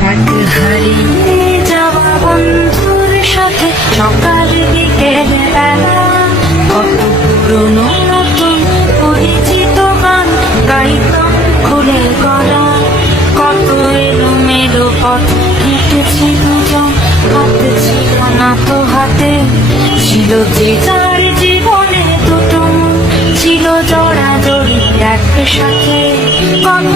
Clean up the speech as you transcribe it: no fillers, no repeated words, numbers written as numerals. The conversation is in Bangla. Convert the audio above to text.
হারিয়ে যাওয়া বন্ধুর সাথে সকাল বিকেল বেলা কত পুরনো নতুন পরিচিত গান গাইতাম খুলে গলা, কত এলোমেলো পথ হেঁটেছি দুজন, হাতে ছিল না তো হাতে, ছিল যে যার জীবনে দুটো ছিল জড়াজড়ি একসাথে, কত